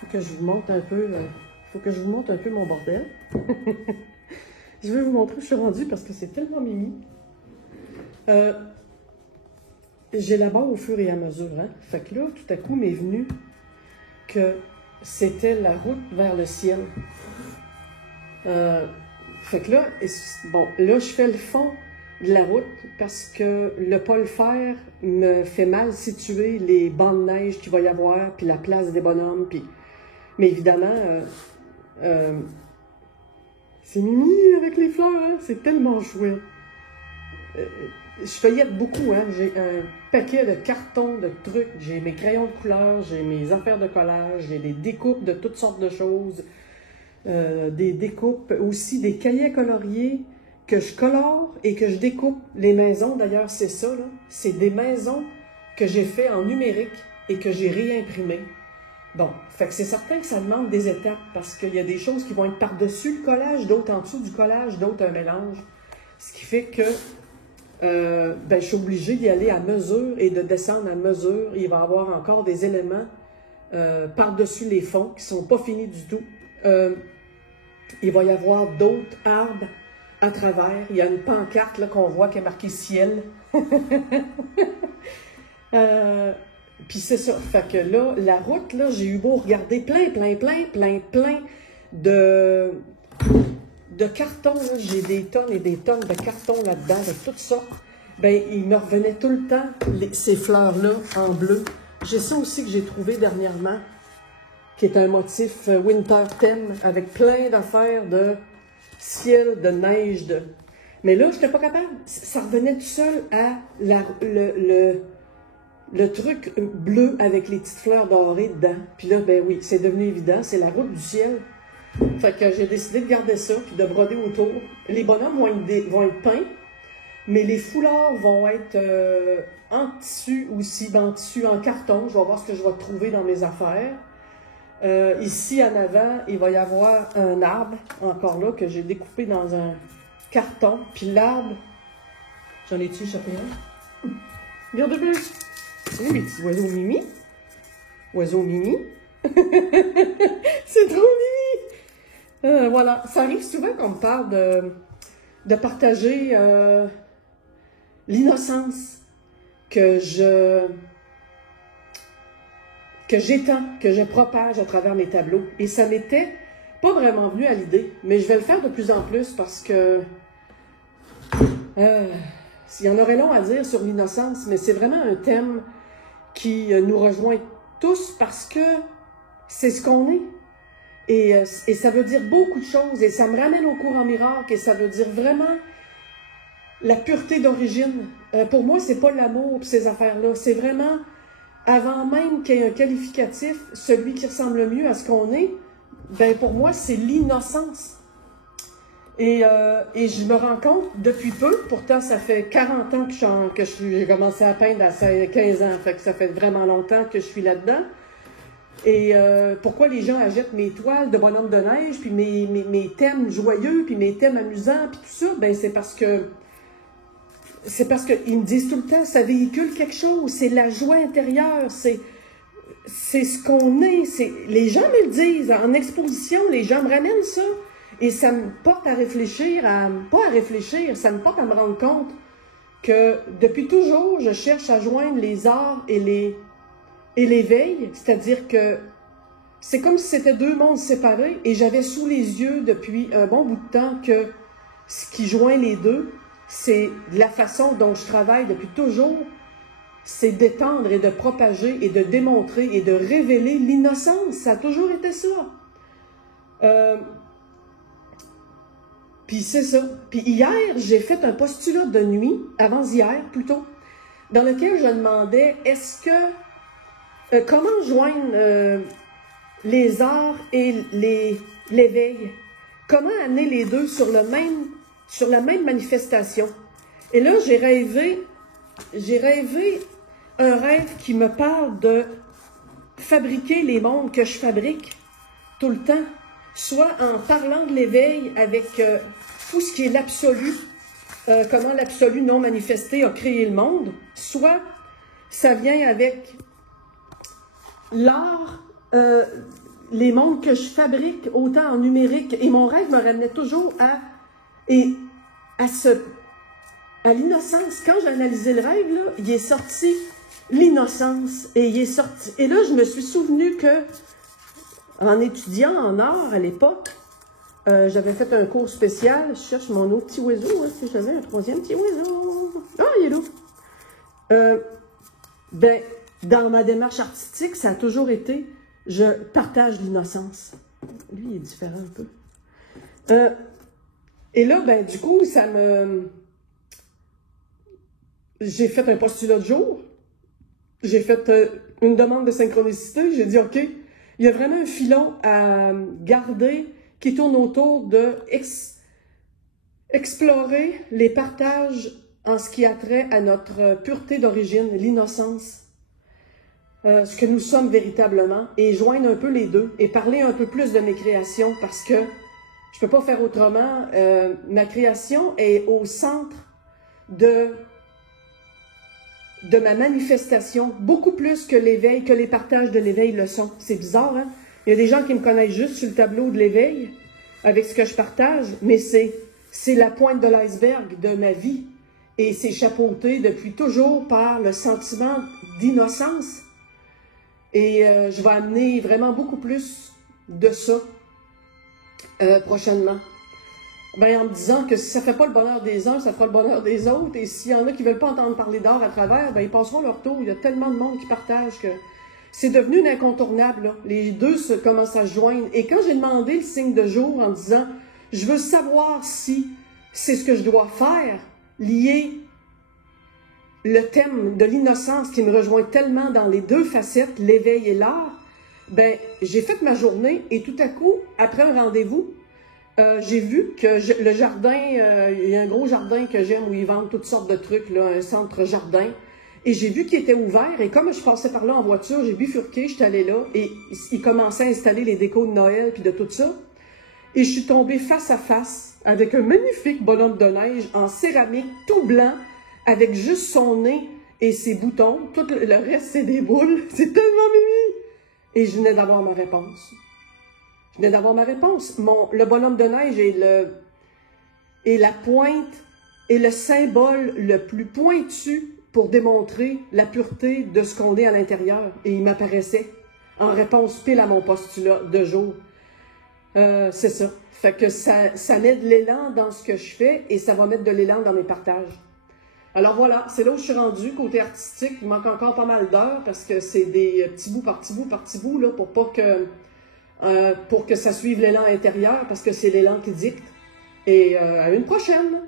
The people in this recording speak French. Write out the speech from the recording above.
Faut que je vous montre un peu, faut que je vous montre un peu mon bordel. Je vais vous montrer où je suis rendue parce que c'est tellement mimi. J'élabore au fur et à mesure. Hein? Fait que là, tout à coup, m'est venu que c'était la route vers le ciel. Fait que là, bon, là, je fais le fond de la route parce que le pas le faire me fait mal situer les bancs de neige qu'il va y avoir, puis la place des bonhommes, puis... Mais évidemment, c'est mimi avec les fleurs, hein? C'est tellement chouette. Je feuillette beaucoup, hein? J'ai un paquet de cartons, de trucs, j'ai mes crayons de couleur, j'ai mes affaires de collage, j'ai des découpes de toutes sortes de choses, des découpes, aussi des cahiers coloriés que je colore et que je découpe. Les maisons, d'ailleurs, c'est ça, là. C'est des maisons que j'ai fait en numérique et que j'ai réimprimées. Bon, fait que c'est certain que ça demande des étapes parce qu'il y a des choses qui vont être par-dessus le collage, d'autres en dessous du collage, d'autres un mélange. Ce qui fait que je suis obligée d'y aller à mesure et de descendre à mesure. Il va y avoir encore des éléments par-dessus les fonds qui ne sont pas finis du tout. Il va y avoir d'autres arbres à travers. Il y a une pancarte là qu'on voit qui est marquée « Ciel ». Puis c'est ça. Fait que là, la route, là, j'ai eu beau regarder plein de cartons. J'ai des tonnes et des tonnes de cartons là-dedans, de toutes sortes. Ben, il me revenait tout le temps ces fleurs-là en bleu. J'ai ça aussi que j'ai trouvé dernièrement, qui est un motif winter theme, avec plein d'affaires de ciel, de neige, de... Mais là, je n'étais pas capable. Ça revenait tout seul à le truc bleu avec les petites fleurs dorées dedans. Puis là, ben oui, c'est devenu évident, c'est la route du ciel. Fait que j'ai décidé de garder ça, puis de broder autour. Les bonhommes vont être peints, mais les foulards vont être en tissu aussi, en tissu, en carton. Je vais voir ce que je vais trouver dans mes affaires. Ici, en avant, il va y avoir un arbre, encore là, que j'ai découpé dans un carton. Puis l'arbre, j'en ai-tu échappé un? Regarde bien. Oui, mes petits oiseaux mimi. Oiseaux mimi. C'est trop mimi. Voilà. Ça arrive souvent qu'on me parle de partager l'innocence que j'étends, que je propage à travers mes tableaux. Et ça m'était pas vraiment venu à l'idée, mais je vais le faire de plus en plus parce que il y en aurait long à dire sur l'innocence, mais c'est vraiment un thème qui nous rejoint tous parce que c'est ce qu'on est. Et ça veut dire beaucoup de choses, et ça me ramène au courant miracle, et ça veut dire vraiment la pureté d'origine. Pour moi, c'est pas l'amour pis ces affaires-là, c'est vraiment, avant même qu'il y ait un qualificatif, celui qui ressemble le mieux à ce qu'on est, ben pour moi, c'est l'innocence. Et je me rends compte depuis peu, pourtant ça fait 40 ans que j'ai commencé à peindre à 15 ans, fait que ça fait vraiment longtemps que je suis là-dedans. Et pourquoi les gens achètent mes toiles de bonhomme de neige, puis mes thèmes joyeux, puis mes thèmes amusants, puis tout ça, ben c'est parce que ils me disent tout le temps, ça véhicule quelque chose, c'est la joie intérieure, c'est ce qu'on est. Les gens me le disent, en exposition, les gens me ramènent ça. Et ça me porte à réfléchir, pas à réfléchir, ça me porte à me rendre compte que depuis toujours, je cherche à joindre les arts et l'éveil, c'est-à-dire que c'est comme si c'était deux mondes séparés et j'avais sous les yeux depuis un bon bout de temps que ce qui joint les deux, c'est la façon dont je travaille depuis toujours, c'est d'étendre et de propager et de démontrer et de révéler l'innocence. Ça a toujours été ça. Puis c'est ça. Puis hier, j'ai fait un postulat de nuit, avant-hier plutôt, dans lequel je demandais, est-ce que, comment joindre les arts et l'éveil? Comment amener les deux sur la même manifestation? Et là, j'ai rêvé un rêve qui me parle de fabriquer les mondes que je fabrique tout le temps, soit en parlant de l'éveil avec tout ce qui est l'absolu, comment l'absolu non manifesté a créé le monde, soit ça vient avec l'art les mondes que je fabrique, autant en numérique. Et mon rêve me ramenait toujours à l'innocence. Quand j'ai analysé le rêve, là, il est sorti l'innocence. Et il est sorti. Et là, je me suis souvenu que, en étudiant en art à l'époque, j'avais fait un cours spécial. Je cherche mon autre petit oiseau, hein, si j'avais un troisième petit oiseau. Ah, il est là. Ben, dans ma démarche artistique, ça a toujours été, je partage l'innocence. Lui, il est différent un peu. Et là, ben, du coup, j'ai fait un postulat de jour. J'ai fait une demande de synchronicité. J'ai dit, OK, il y a vraiment un filon à garder qui tourne autour de explorer les partages en ce qui a trait à notre pureté d'origine, l'innocence, ce que nous sommes véritablement, et joindre un peu les deux, et parler un peu plus de mes créations, parce que je peux pas faire autrement. Ma création est au centre de ma manifestation, beaucoup plus que l'éveil, que les partages de l'éveil le sont. C'est bizarre, hein? Il y a des gens qui me connaissent juste sur le tableau de l'éveil, avec ce que je partage, mais c'est la pointe de l'iceberg de ma vie. Et c'est chapeauté depuis toujours par le sentiment d'innocence. Et je vais amener vraiment beaucoup plus de ça prochainement. Ben, en me disant que si ça ne fait pas le bonheur des uns, ça fera le bonheur des autres. Et s'il y en a qui ne veulent pas entendre parler d'art à travers, ben, ils passeront leur tour. Il y a tellement de monde qui partage que c'est devenu une incontournable, là. Les deux commencent à se joindre. Et quand j'ai demandé le signe de jour en disant « Je veux savoir si c'est ce que je dois faire », lier le thème de l'innocence qui me rejoint tellement dans les deux facettes, l'éveil et l'art, ben, j'ai fait ma journée et tout à coup, après un rendez-vous, j'ai vu que le jardin, il y a un gros jardin que j'aime où ils vendent toutes sortes de trucs, là, un centre jardin. Et j'ai vu qu'il était ouvert et comme je passais par là en voiture, j'ai bifurqué, j'étais allée là et ils commençaient à installer les décos de Noël puis de tout ça. Et je suis tombée face à face avec un magnifique bonhomme de neige en céramique tout blanc avec juste son nez et ses boutons. Tout le reste, c'est des boules. C'est tellement mimi! Et je venais d'avoir ma réponse. Je venais d'avoir ma réponse. Le bonhomme de neige est la pointe et le symbole le plus pointu pour démontrer la pureté de ce qu'on est à l'intérieur. Et il m'apparaissait en réponse pile à mon postulat de jour. C'est ça. Fait que ça met de l'élan dans ce que je fais et ça va mettre de l'élan dans mes partages. Alors voilà, c'est là où je suis rendue, côté artistique. Il manque encore pas mal d'heures parce que c'est des petits bouts par petits bouts par petits bouts, là, pour que ça suive l'élan intérieur, parce que c'est l'élan qui dicte. Et à une prochaine!